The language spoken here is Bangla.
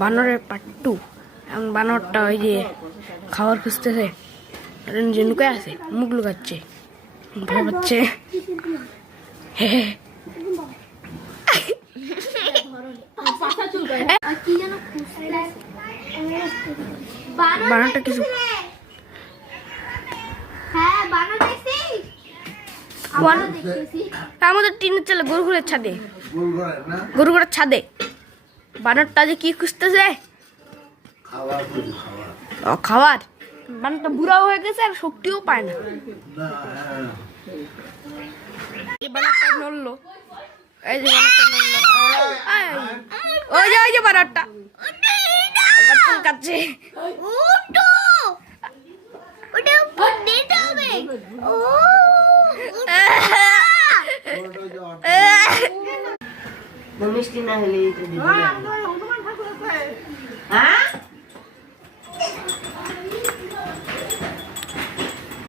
বানরের পার্ট 2। এখন বানরটা ওই যে খাবার খুঁজতেছে, যে লুকায় আছে, মুখ লুকাচ্ছে, ভয় পাচ্ছে। বানরটা কিছু আমাদের টিনের চালে গরুঘরের ছাদে, গরুঘরের ছাদে বানরটা যে কি খুঁজতেছে, খাবার। বানরটা বুড়াও হয়ে গেছে আর শক্তিও পায় না। এই বানরটা নড়লো, এই যে বানরটা নড়লো, ওই যে বানরটা আবার চুলকাচ্ছে। মিষ্টি না হলে